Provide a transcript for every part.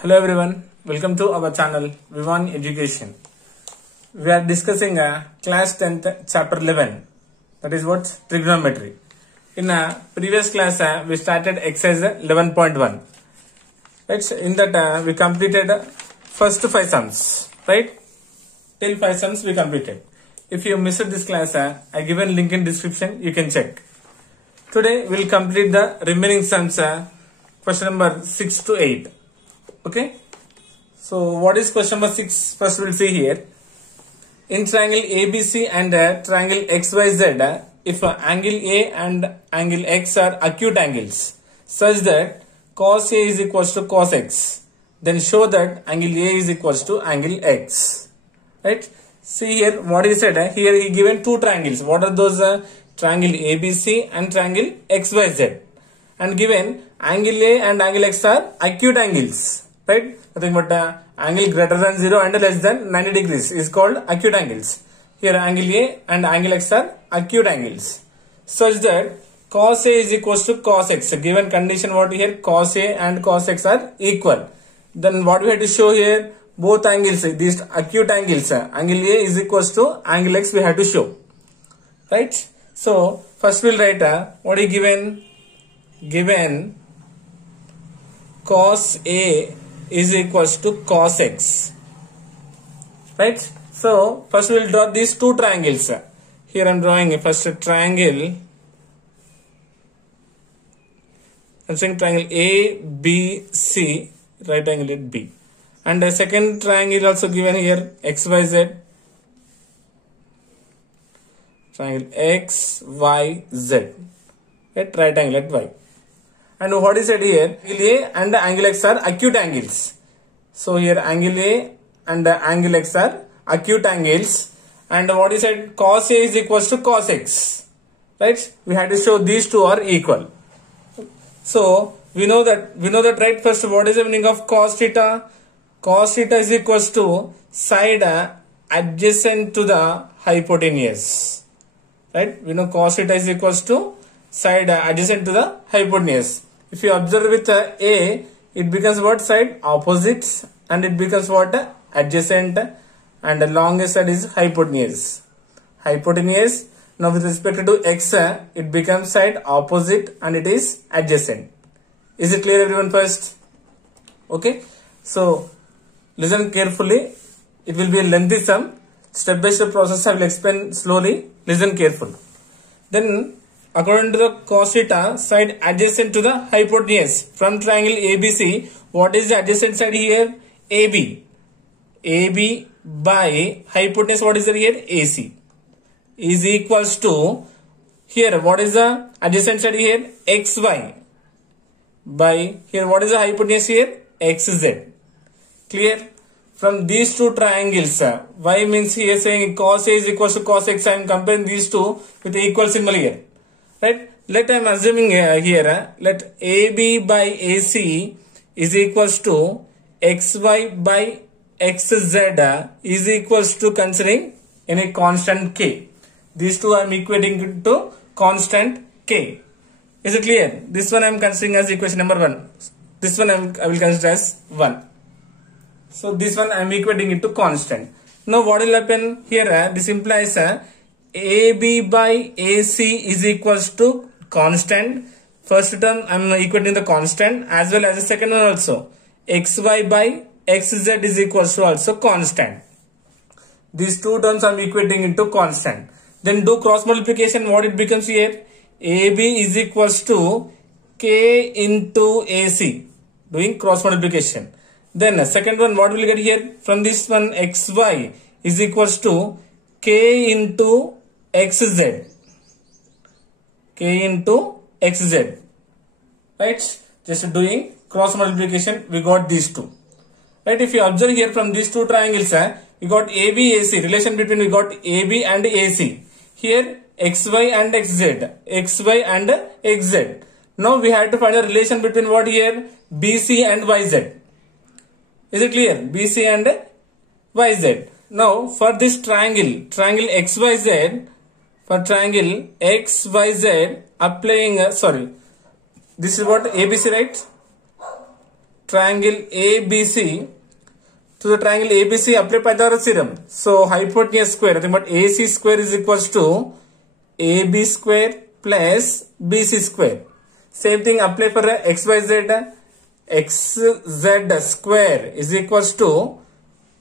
Hello everyone, welcome to our channel Vivan Education. We are discussing class 10th chapter 11, that is what? Trigonometry. In a previous class we started exercise 11.1. Right? In that we completed first 5 sums, right? Till 5 sums we completed. If you missed this class, I given link in description, you can check. Today we will complete the remaining sums, question number 6 to 8. Okay, so what is question number 6? First we'll see here. In triangle ABC and triangle XYZ, if angle A and angle X are acute angles such that cos A is equals to cos X, then show that angle A is equals to angle X. Right? See here what he said. Here he given two triangles. What are those? Triangle ABC and triangle XYZ, and given angle A and angle X are acute angles. Right? Nothing but angle greater than 0 and less than 90 degrees is called acute angles. Here angle A and angle X are acute angles such that cos A is equals to cos X. Given condition what here, cos A and cos X are equal. Then what we have to show here, both angles, these acute angles, angle A is equals to angle X we have to show. Right? So first we'll write what is given. Given cos A is equals to cos X. Right? So first we will draw these two triangles. Here I am drawing first a triangle. I am saying triangle ABC, right angle at B. And the second triangle also given here, XYZ. Triangle XYZ. Right angle at Y. And what is said here, angle A and angle X are acute angles. So here angle A and angle X are acute angles. And what is said, cos A is equals to cos X. Right? We have to show these two are equal. So we know that right. First, what is the meaning of cos theta? Cos theta is equals to side adjacent to the hypotenuse. Right? We know cos theta is equals to side adjacent to the hypotenuse. If you observe with A, it becomes what side? Opposite, and it becomes what? Adjacent, and the longest side is hypotenuse. Hypotenuse. Now with respect to X, it becomes side opposite and it is adjacent. Is it clear everyone first? Okay. So listen carefully. It will be a lengthy sum. Step by step process I will explain slowly. Listen carefully. Then according to the cos theta, side adjacent to the hypotenuse from triangle ABC, what is the adjacent side here? AB. AB by hypotenuse, what is there here? AC. Is equals to, here what is the adjacent side here? XY. By, here what is the hypotenuse here? XZ. Clear? From these two triangles, Y means here saying cos A is equals to cos X. I am comparing these two with the equal symbol here. Right? Let I am assuming here, let AB by AC is equals to XY by XZ is equals to considering any constant K. These two I am equating to constant K. Is it clear? This one I am considering as equation number 1. This one I will consider as 1. So this one I am equating it to constant. Now what will happen here? This implies AB by AC is equals to constant. First term I am equating the constant, as well as the second one also. XY by XZ is equals to also constant. These two terms I am equating into constant. Then do cross multiplication. What it becomes here? AB is equals to K into AC. Doing cross multiplication. Then second one, what will you get here? From this one, XY is equals to K into XZ. K into XZ. Right? Just doing cross multiplication, we got these two. Right? If you observe here from these two triangles, we got AB, AC. Relation between we got AB and AC. Here, XY and XZ. XY and XZ. Now we have to find a relation between what here? BC and YZ. Is it clear? BC and YZ. Now for this triangle XYZ, for triangle XYZ, applying, this is what ABC, right? triangle ABC. To the triangle ABC, apply Pythagoras theorem. So hypotenuse square, nothing but AC square is equals to AB square plus BC square. Same thing apply for XYZ. XZ square is equals to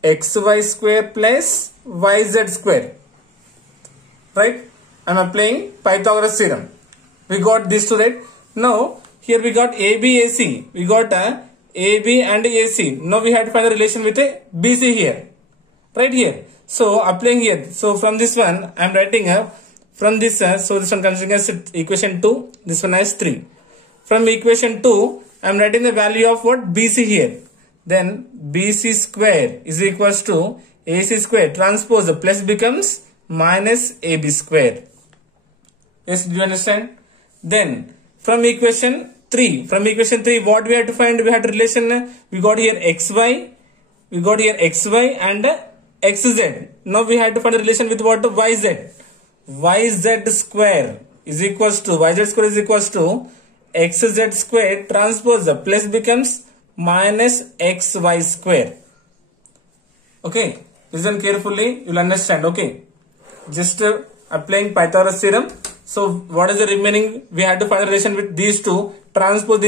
XY square plus YZ square. Right? I am applying Pythagoras theorem. We got this to right. Now here we got AB AC. We got AB and AC. Now we have to find the relation with a BC here. Right here. So applying here. So from this one I am writing from this. So this one considering as equation 2. This one as 3. From equation 2 I am writing the value of what? BC here. Then BC square is equals to AC square. Transpose the plus becomes minus AB square. Yes, do you understand? Then from equation 3, what we have to find? We have to relation. We got here XY, and XZ. Now we have to find a relation with what? YZ. YZ square is equals to XZ square. Transpose the plus becomes minus XY square. Okay, listen carefully, you will understand. Okay, just applying Pythagoras theorem. So what is the remaining? We have to find a relation with these two. Transpose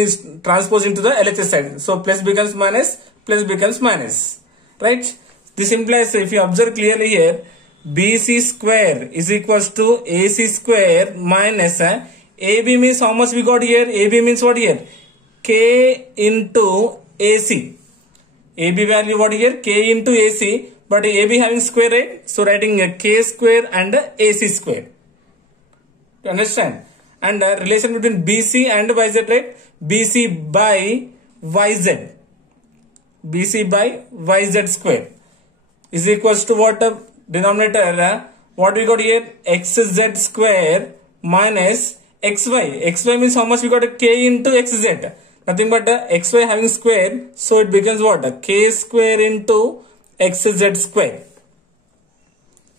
into the LHS side. So plus becomes minus. Right? This implies, if you observe clearly here, BC square is equals to AC square minus AB means how much we got here? AB means what here? K into AC. AB value what here? K into AC. But AB having square, right? So writing K square and AC square. You understand? And relation between BC and YZ, right? BC by YZ. BC by YZ square is equals to what? Denominator, what we got here? XZ square minus XY. XY means how much we got? K into XZ. Nothing but XY having square. So it becomes what? K square into XZ square.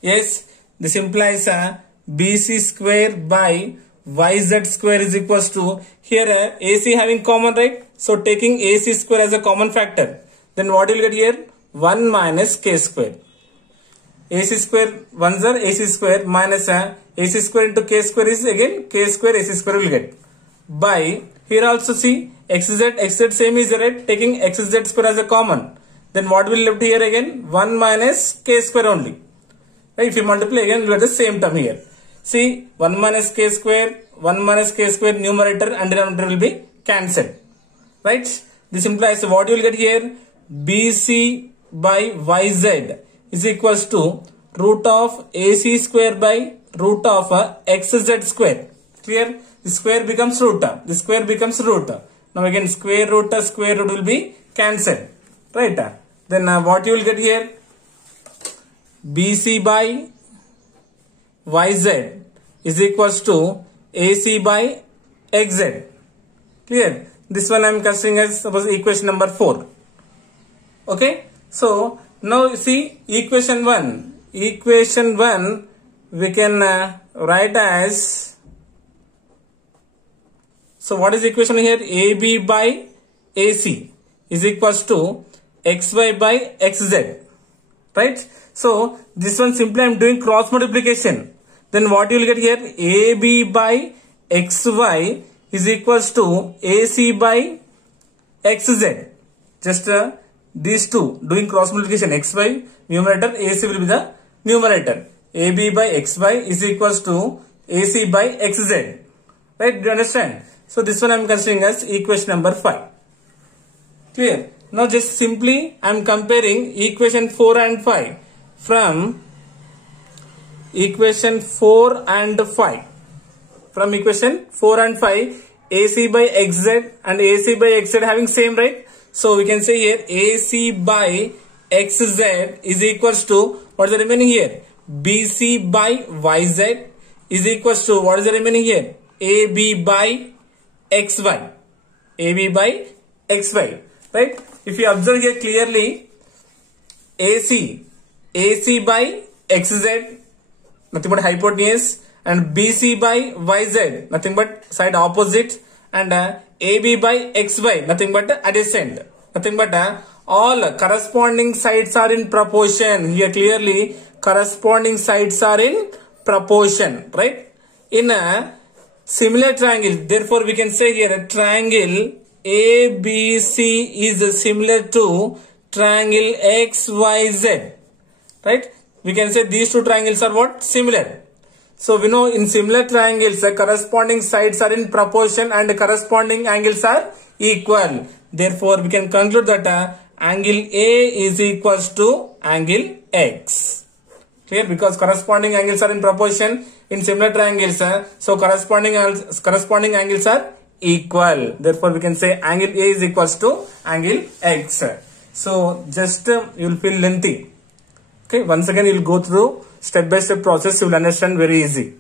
Yes, this implies BC square by YZ square is equals to, here AC having common, right? So taking AC square as a common factor, then what you will get here? 1 minus K square. AC square, 1s are AC square minus AC square into K square is again K square AC square will get. By, here also see XZ same is right, taking XZ square as a common. Then what will left here again? 1 minus K square only. Right? If you multiply again, you get the same term here. See, 1 minus K square numerator and denominator will be cancelled. Right? This implies what you will get here? BC by YZ is equals to root of AC square by root of XZ square. Clear? The square becomes root. The square becomes root. Now again square root will be cancelled. Right? Then what you will get here? BC by YZ is equals to AC by XZ. Clear? This one I am considering as suppose equation number 4. Okay? So now see equation 1. Equation 1 we can write as, so what is equation here? AB by AC is equals to XY by XZ. Right? So this one simply I am doing cross multiplication. Then what you will get here? AB by XY is equals to AC by XZ. Just these two doing cross multiplication, XY numerator, AC will be the numerator. AB by XY is equals to AC by XZ. Right? Do you understand? So this one I am considering as equation number 5. Clear? Now just simply I am comparing equation 4 and 5 from equation 4 and 5. From equation 4 and 5, AC by XZ and AC by XZ having same, right? So we can say here AC by XZ is equals to, what is the remaining here? BC by YZ is equals to, what is the remaining here? AB by XY. AB by XY. Right? If you observe here clearly, AC by XZ, nothing but hypotenuse, and BC by YZ, nothing but side opposite, and AB by XY, nothing but adjacent. Nothing but all corresponding sides are in proportion. Here clearly corresponding sides are in proportion, right? In a similar triangle, therefore we can say here a triangle ABC is similar to triangle XYZ, right? We can say these two triangles are what? Similar. So we know in similar triangles the corresponding sides are in proportion and the corresponding angles are equal. Therefore we can conclude that angle A is equals to angle X. Clear? Because corresponding angles are in proportion in similar triangles, so corresponding angles are equal. Therefore we can say angle A is equals to angle X. So just you will feel lengthy. Okay, once again you will go through step by step process, you will understand very easy.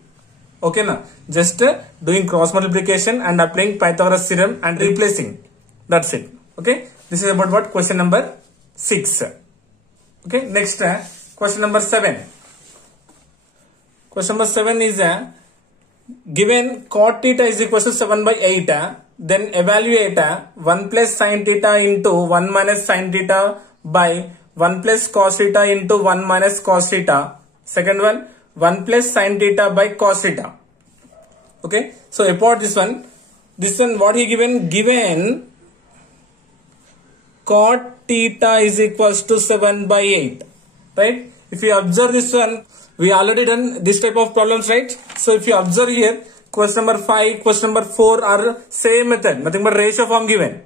Okay, now just doing cross multiplication and applying Pythagoras theorem and replacing. That's it. Okay, this is about what? Question number 6. Okay, next question number 7. Question number 7 is given cot theta is equal to 7 by 8, then evaluate 1 plus sin theta into 1 minus sin theta by 1 plus cos theta into 1 minus cos theta. Second one, 1 plus sin theta by cos theta. Okay, so about this one what he given cot theta is equals to 7 by 8, right? If you observe this one, we already done this type of problems, right? So if you observe here, question number 5, question number 4 are same method, nothing but ratio form given.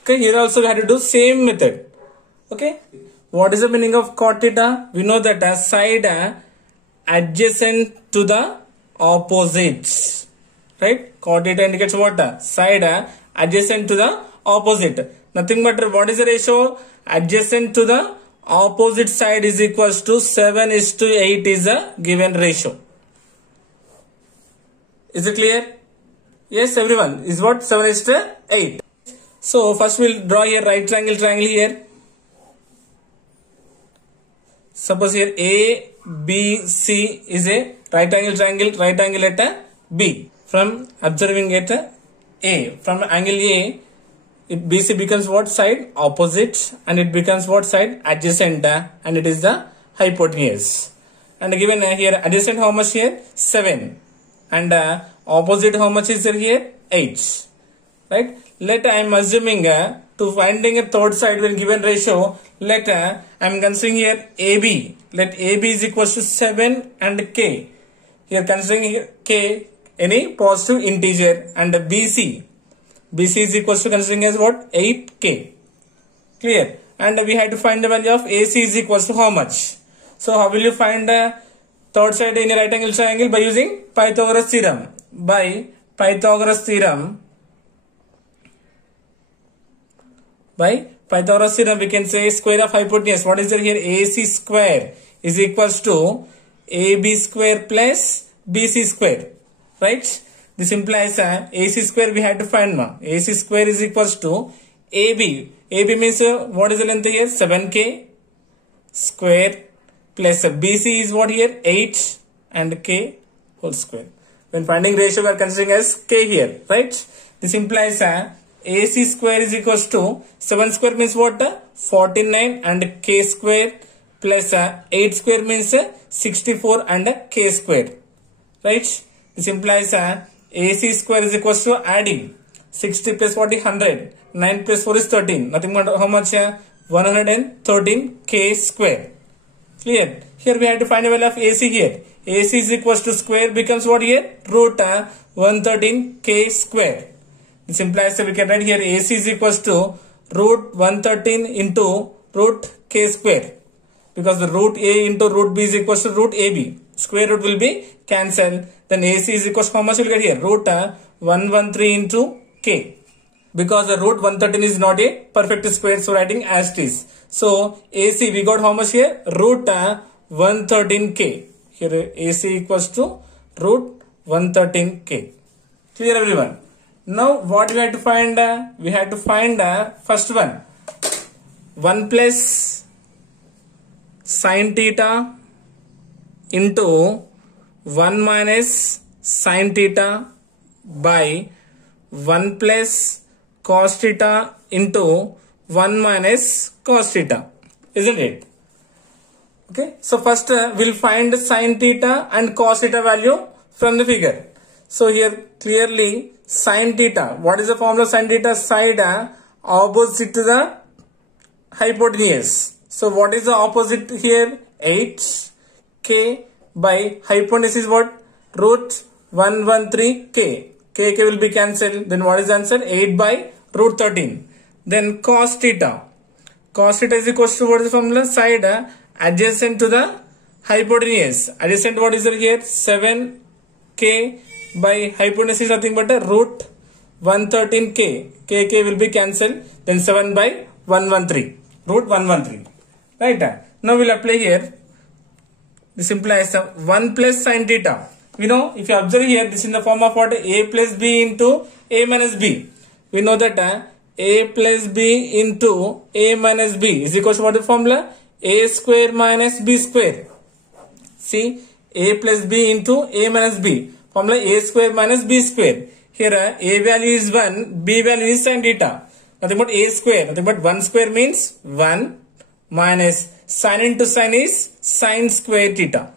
Okay, here also we have to do same method. Okay, what is the meaning of cot theta? We know that a side adjacent to the opposites, right? Cot theta indicates what? Side adjacent to the opposite. Nothing but what is the ratio? Adjacent to the opposite side is equals to 7:8 is a given ratio. Is it clear? Yes, everyone. Is what? 7:8. So first we'll draw here right triangle here. Suppose here ABC is a right angle at B. From observing at A, from angle A, BC becomes what side? Opposite, and it becomes what side? Adjacent, and it is the hypotenuse. And given here adjacent how much here? 7, and opposite how much is there here? 8, right? Let I am assuming to finding a third side when given ratio, let I am considering here AB. Let AB is equals to 7 and K. Here considering here K any positive integer, and BC is equals to considering as what? 8K. Clear? And we have to find the value of AC is equals to how much? So how will you find the third side in a right angle triangle? By using Pythagoras theorem. By Pythagoras theorem, we can say square of hypotenuse. What is there here? AC square is equals to AB square plus BC square, right? This implies AC square we had to find now. AC square is equals to AB. AB means what is the length here? 7K square plus BC is what here? 8 and K whole square. When finding ratio we are considering as K here, right? This implies AC square is equals to 7 square means what? 49 and K square plus 8 square means 64 and K square, right? This implies AC square is equals to adding 60 plus 40 100, 9 plus 4 is 13, nothing but how much? 113 K square. Clear? Here we have to find a value of AC here. AC is equals to square becomes what here? Root 113 K square. This implies that we can write here AC is equals to root 113 into root K square, because the root A into root B is equals to root AB. Square root will be cancelled. Then AC is equals to how much will get here? Root 113 into K. Because the root 113 is not a perfect square, so writing as it is. So AC we got how much here? Root 113K. Here AC equals to root 113K. Clear everyone? Now what we have to find? We have to find first one. 1 plus sin theta into 1 minus sin theta by 1 plus cos theta into 1 minus cos theta, isn't it? Okay, so first we'll find sin theta and cos theta value from the figure. So here clearly sin theta, what is the formula of sin theta? Side opposite to the hypotenuse. So what is the opposite here? 8k by hypotenuse is what? Root 113k. K will be cancelled. Then what is the answer? 8 by root 13. Then cos theta. Cos theta is equal to what is the formula? Side adjacent to the hypotenuse. Adjacent, what is there here? 7k by hypotenuse is nothing but a root 113k. K will be cancelled. Then 7 by 113. Root 113. Right? Now we'll apply here. This implies 1 plus sin theta. We know, if you observe here, this is in the form of what? A plus b into a minus b. We know that a plus b into a minus b is equal to what the formula? A square minus b square. See, a plus b into a minus b. Formula a square minus b square. Here a value is 1, b value is sin theta. Nothing but a square. Nothing but 1 square means 1 minus sin into sin is sin square theta.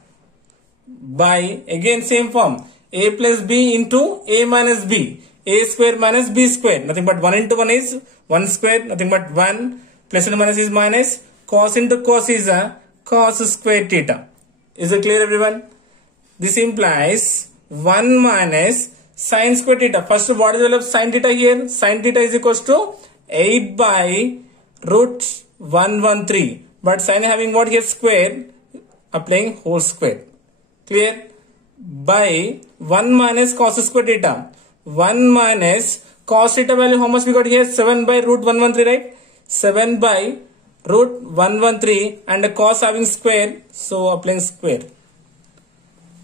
By again same form, a plus b into a minus b. A square minus b square. Nothing but 1 into 1 is 1 square. Nothing but 1. Plus and minus is minus. Cos into cos is a cos square theta. Is it clear, everyone? This implies 1 minus sin square theta. First, what is the value of sin theta here? Sin theta is equals to 8 by root 113. But sin having what here? Square. Applying whole square. Clear? By 1 minus cos square theta. 1 minus cos theta value, how much we got here? 7 by root 113, right? 7 by root 113 and the cos having square, so applying square.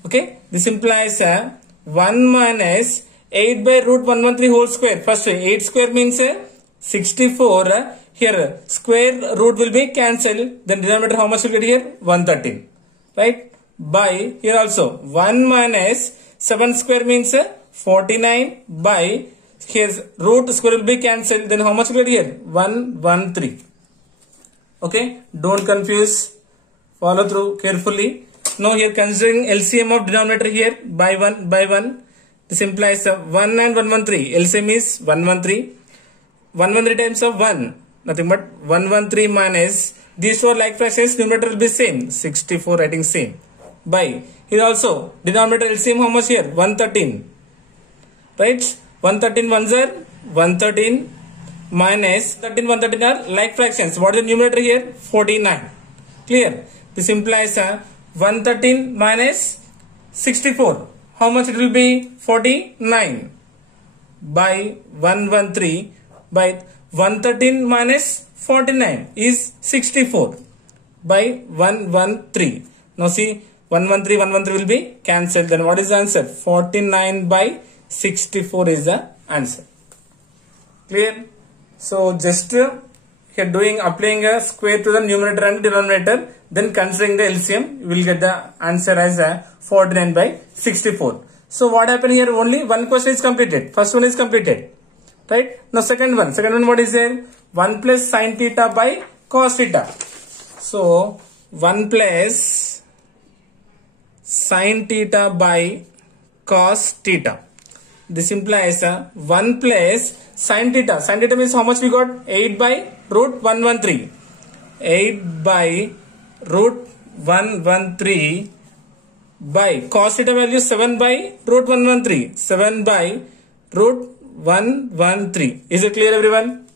Okay, this implies 1 minus 8 by root 113 whole square. First 8 square means 64. Here square root will be cancelled. Then denominator how much will get here? 113. Right? By here also 1 minus 7 square means 49 by here root square will be cancelled. Then how much will get here? 113. Okay, don't confuse. Follow through carefully. Now here considering LCM of denominator here by 1. This implies 1 and 113. LCM is 113. 113 times of 1. Nothing but 113 minus. These two are like fractions. Numerator will be same. 64 writing same. By here also denominator LCM how much here? 113. Right? 113 ones are 113 minus 13 113 are like fractions. What is the numerator here? 49. Clear? This implies 113 minus 64. How much it will be? 49 by 113 by 113 minus 49 is 64 by 113. Now see 113 will be cancelled. Then what is the answer? 49 by 64 is the answer. Clear? So just here applying a square to the numerator and denominator, then considering the LCM, you will get the answer as 49 by 64. So what happened here? Only one question is completed. First one is completed. Right? Now second one what is there? 1 plus sin theta by cos theta. So 1 plus sin theta by cos theta. This implies 1 plus sin theta. Sin theta means how much we got? 8 by root 113. 8 by root 113 by cos theta value 7 by root 113. 7 by root 113. Is it clear, everyone?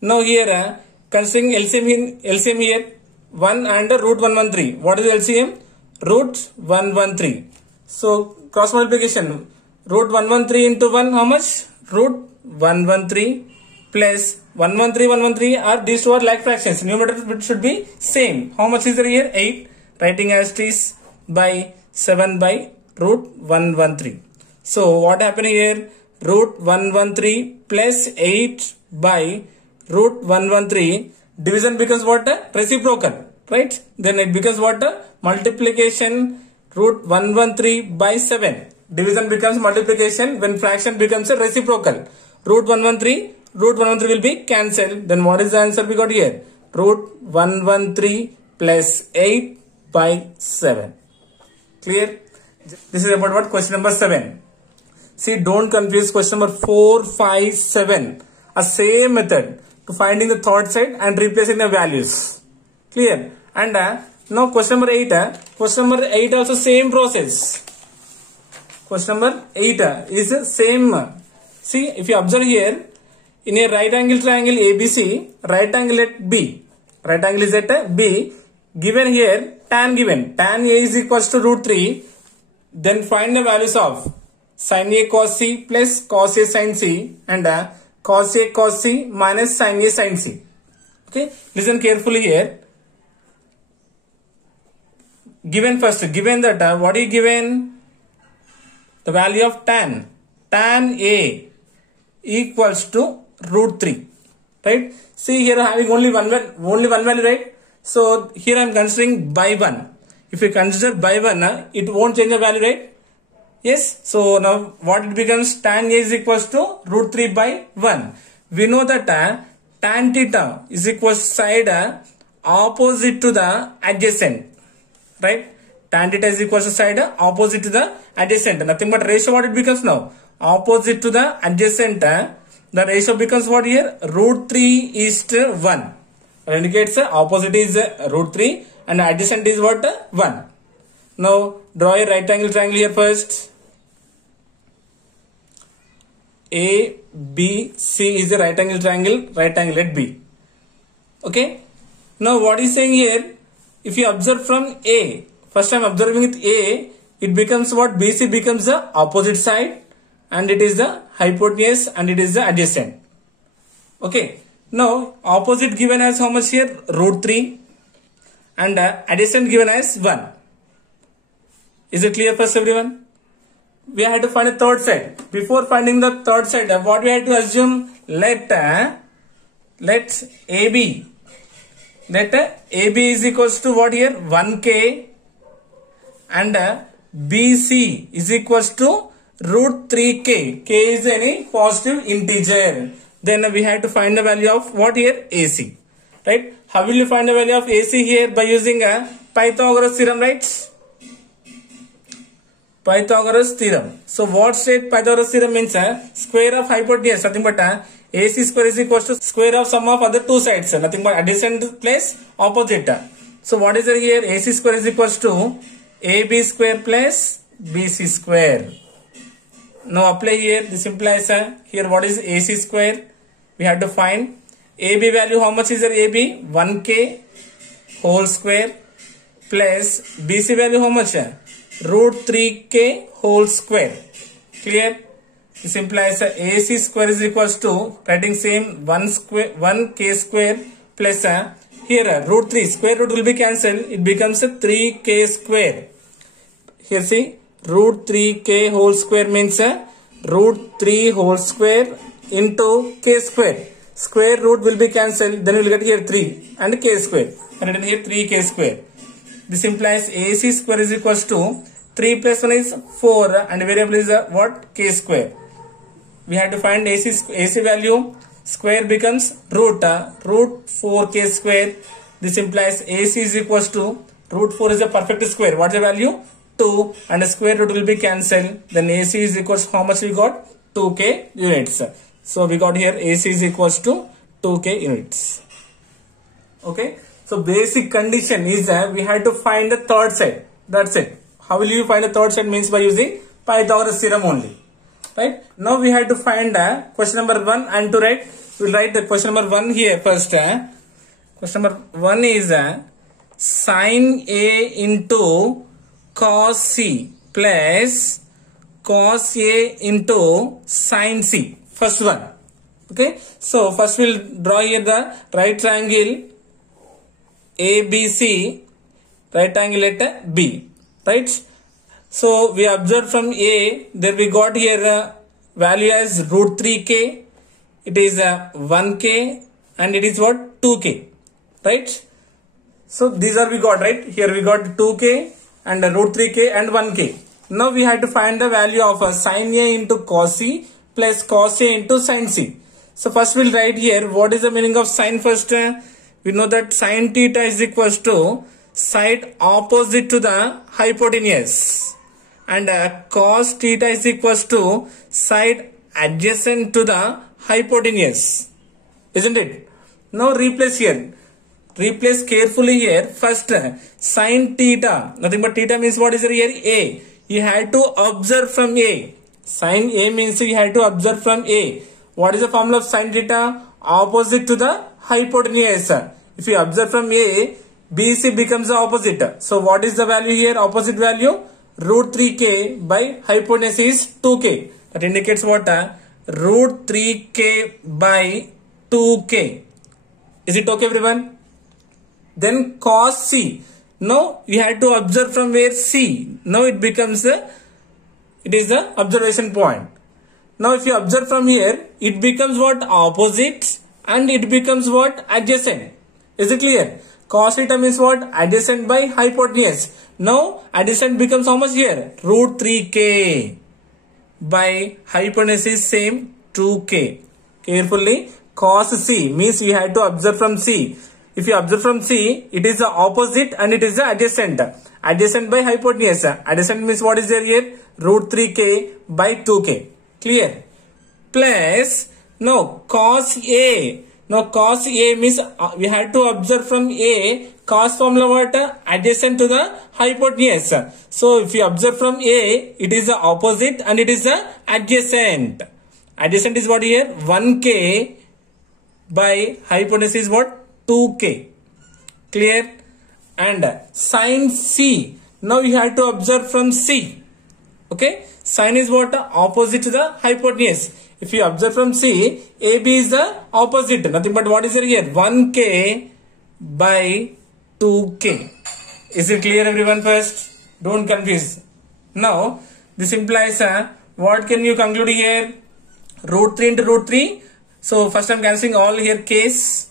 Now here considering LCM here 1 and root 113. What is LCM? Root 113. So cross multiplication. Root 113 into 1 how much? Root 113 plus 113 are these two are like fractions. Numerator should be same. How much is there here? 8. Writing as it is by 7 by root 113. So what happened here? Root 113 plus 8 by root 113. Division becomes what? Reciprocal. Right? Then it becomes what? Multiplication. Root 113 by 7. Division becomes multiplication when fraction becomes a reciprocal. Root 113 root 113 will be cancelled. Then what is the answer we got here? Root 113 plus 8 by 7. Clear? This is about what? Question number 7. See, don't confuse question number 4, 5, 7. A same method to finding the third side and replacing the values. Clear? And now question number 8. Question number 8 also same process. Question number 8 is the same. See, if you observe here, in a right angle triangle ABC, right angle at B. Right angle is at B. Given here, tan given. Tan A is equals to root 3. Then find the values of sin A cos C plus cos A sin C and cos A cos C minus sin A sin C. Okay, listen carefully here. Given first, given that what is given? The value of tan. Tan A equals to root 3. Right? See here having only one value, right? So here I am considering by 1. If you consider by 1, it won't change the value, right? Yes. So now what it becomes? Tan A is equals to root 3 by 1. We know that tan theta is equals to side opposite to the adjacent. Right? Tan theta is equals to side opposite to the adjacent. Nothing but ratio what it becomes now? Opposite to the adjacent. The ratio becomes what here? Root 3 is to 1. It indicates opposite is root 3 and adjacent is what? 1. Now draw a right angle triangle here first. A, B, C is a right angle triangle at B. Okay. Now what is saying here? If you observe from A, first I am observing with A, it becomes what? BC becomes the opposite side and it is the hypotenuse and it is the adjacent. Okay. Now opposite given as how much here? Root 3 and adjacent given as 1. Is it clear first everyone? We had to find a third side. Before finding the third side, what we had to assume? Let AB. Let AB is equals to what here? 1k and BC is equals to root 3k. K is any positive integer. Then we have to find the value of what here? AC. Right? How will you find the value of AC here? By using a Pythagoras theorem, right? Pythagoras theorem. So what state Pythagoras theorem means? Square of hypotenuse, nothing but AC square is equals to square of sum of other two sides, nothing but adjacent plus opposite. So what is there here? AC square is equals to AB square plus BC square. Now apply here. This implies here what is AC square? We have to find AB value. How much is there? AB 1k whole square plus BC value how much? Root 3k whole square. Clear? This implies AC square is equals to, writing same 1k square plus here root 3 square root will be cancelled. It becomes 3k square. Here see root 3k whole square means root 3 whole square into k square. Square root will be cancelled. Then we will get here 3 and k square. And written here 3k square. This implies AC square is equals to 3 plus 1 is 4 and variable is what? K square. We have to find AC value. Square becomes root 4k square. This implies AC is equals to root 4 is a perfect square. What is the value? 2 and the square root will be cancelled. Then AC is equals to how much we got? 2k units. So we got here AC is equals to 2k units. Okay. So basic condition is that we have to find the third side. That's it. How will you find the third side? Means by using Pythagoras theorem only. Right. Now we have to find question number 1 and 2, right? We will write the question number 1 here first. Question number 1 is sin A into cos C plus cos A into sin C. First one. Okay. So first we will draw here the right triangle ABC, right angle at B. Right. So we observed from A, there we got here value as root 3k. It is 1k and it is what? 2k. Right. So these are we got, right? Here we got 2k and root 3k and 1k. Now we have to find the value of sin A into cos C plus cos A into sin C. So first we'll write here what is the meaning of sine first. We know that sine theta is equals to side opposite to the hypotenuse, and cos theta is equals to side adjacent to the hypotenuse, isn't it? Now replace here. Replace carefully here. First sine theta, nothing but theta means what is here? A. You had to observe from A. Sine A means you had to observe from A. What is the formula of sine theta? Opposite to the hypotenuse. If you observe from A, BC becomes the opposite. So what is the value here? Opposite value root 3k by hypotenuse is 2k. That indicates what? Root 3k by 2k. Is it okay, everyone? Then cos C. Now you had to observe from where? C. Now it becomes it is the observation point. Now if you observe from here, it becomes what? Opposite, and it becomes what? Adjacent. Is it clear? Cos theta means what? Adjacent by hypotenuse. Now adjacent becomes how much here? Root 3k by hypotenuse is same 2k. Carefully, cos C means you had to observe from C. If you observe from C, it is the opposite and it is the adjacent. Adjacent by hypotenuse. Adjacent means what is there here? Root 3k by 2k. Clear? Plus, now cos A. Now cos A means we had to observe from A. Cos formula what? Adjacent to the hypotenuse. So if you observe from A, it is the opposite and it is the adjacent. Adjacent is what here? 1k by hypotenuse is what? 2k. Clear? And sine C. Now you have to observe from C. Okay? Sine is what? Opposite to the hypotenuse. If you observe from C, AB is the opposite. Nothing but what is there here? 1k by 2k. Is it clear, everyone? First, don't confuse. Now, this implies what can you conclude here? Root 3 into root 3. So, first I am cancelling all here case.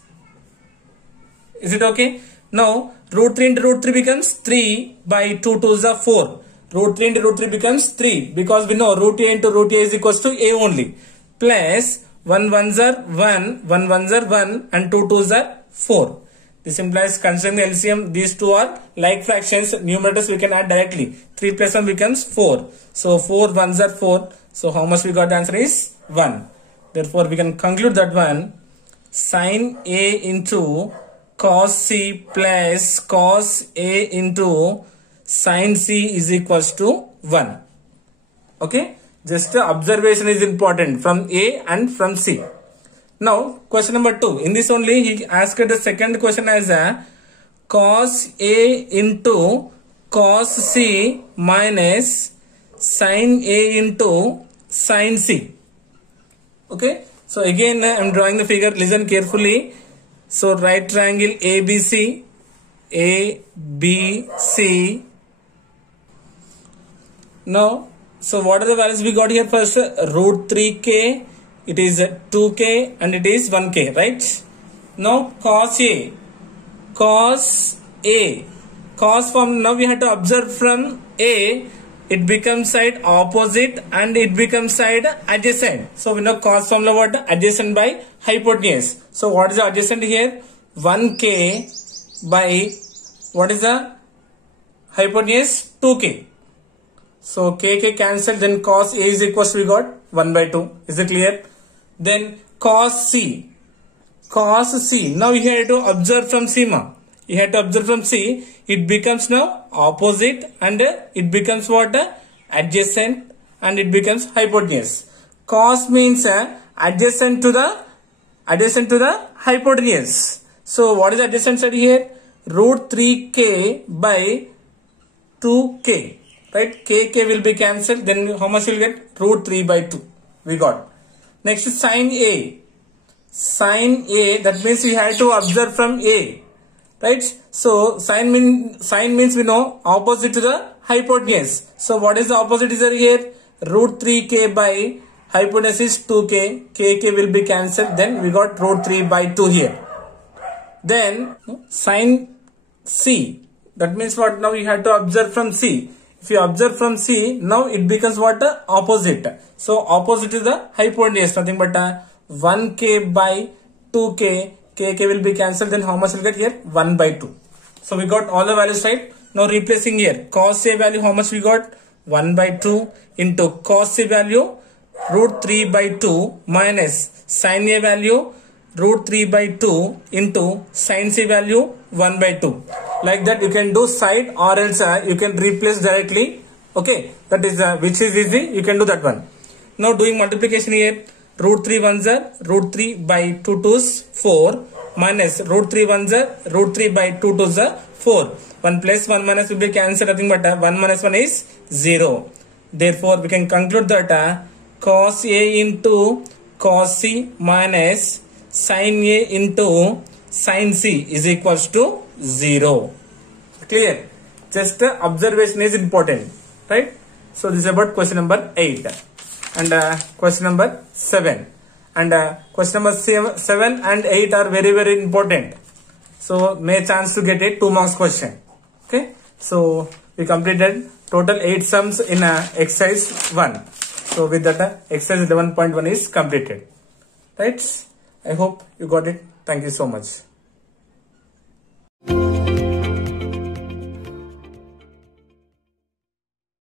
Is it okay? Now, root 3 into root 3 becomes 3 by 2 2s are 4. Root 3 into root 3 becomes 3 because we know root A into root A is equals to A only. Plus 1 1s are 1, 1 1s are 1 and 2 2s are 4. This implies considering the LCM, these two are like fractions. Numerators we can add directly. 3 plus 1 becomes 4. So 4 1s are 4. So how much we got? The answer is 1. Therefore we can conclude that one sine A into cos C plus cos A into sine C is equals to 1. Okay. Just observation is important from A and from C. Now question number 2. In this only he asked the second question as a cos A into cos C minus sine A into sine C. Okay. So again I am drawing the figure. Listen carefully. So right triangle ABC. ABC. Now, so what are the values we got here? First, root 3k, it is 2k and it is 1k, right? Now, cos A. Cos A. Cos form, now we have to observe from A, it becomes side opposite and it becomes side adjacent. So, we know cos formula what? Adjacent by hypotenuse. So, what is the adjacent here? 1k by, what is the hypotenuse? 2k. So k cancelled, then cos A is equals to we got 1 by 2. Is it clear? Then cos C. Cos C. Now you have to observe from C. You have to observe from C. It becomes now opposite and it becomes what? Adjacent and it becomes hypotenuse. Cos means adjacent to the hypotenuse. So what is adjacent side here? Root 3k by 2k. Right, k will be cancelled, then how much you will get? Root 3 by 2 we got. Next is sine A. Sine A, that means we have to observe from A, right? So sine means we know opposite to the hypotenuse. So what is the opposite is here? Root 3k by hypotenuse is 2k. k will be cancelled, then we got root 3 by 2 here. Then sine C, that means what? Now you have to observe from C. If you observe from C, now it becomes what? Opposite. So opposite to the hypotenuse, nothing but 1k by 2k, k will be cancelled, then how much will get here? 1 by 2. So we got all the values right. Now replacing here, cos A value, how much we got? 1 by 2 into cos C value root 3 by 2 minus sin A value root 3 by 2 into sin C value 1 by 2. Like that you can do side, or else you can replace directly. Okay, that is which is easy, you can do that one. Now doing multiplication here, root 3 ones are root 3 by 2 twos 4 minus root 3 ones are root 3 by 2 twos are 4. 1 plus 1 minus will be cancelled, nothing but 1 minus 1 is 0. Therefore we can conclude that cos A into cos C minus sin A into sin C is equals to 0. Clear? Just observation is important, right? So this is about question number 8 and question number 7. And question number 7 and 8 are very, very important. So may chance to get a 2 marks question. Okay. So we completed total 8 sums in exercise 1. So with that exercise 11.1 is completed. Right. I hope you got it. Thank you so much.